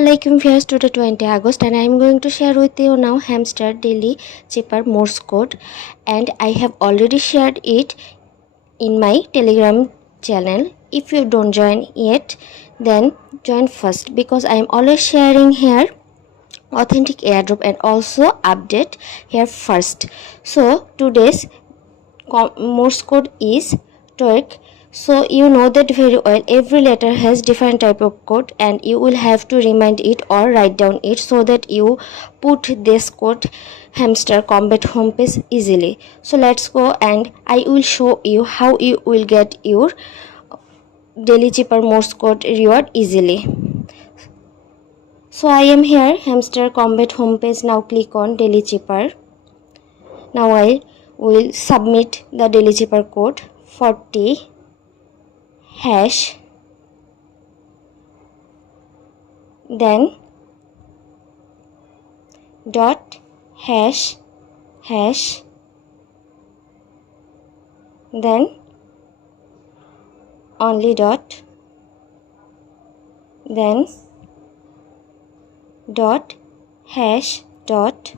Assalamualaikum viewers, today 20 August and I am going to share with you now Hamster daily Cipher morse code, and I have already shared it in my Telegram channel. If you don't join yet, then join first, because I am always sharing here authentic airdrop and also update here first. So today's morse code is TOEIC. So you know that very well, every letter has different type of code and you will have to remind it or write down it so that you put this code Hamster Combat homepage easily. So let's go and I will show you how you will get your daily Cipher morse code reward easily. So I am here, Hamster Combat homepage. Now click on daily Cipher. Now I will submit the daily Cipher code 40 hash, then dot hash, then only dot, then dot hash dot,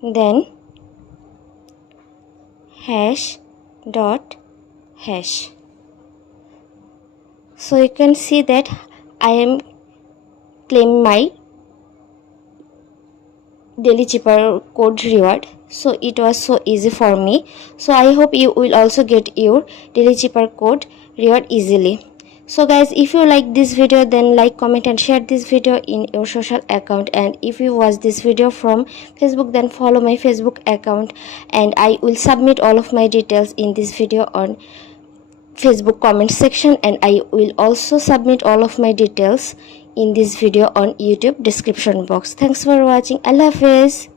then hash dot hash. So you can see that I am claiming my daily Cipher code reward. So it was so easy for me. So I hope you will also get your daily Cipher code reward easily. So guys, if you like this video, then like, comment and share this video in your social account, and if you watch this video from Facebook, then follow my Facebook account, and I will submit all of my details in this video on Facebook comment section, and I will also submit all of my details in this video on YouTube description box. Thanks for watching. Allah Hafiz.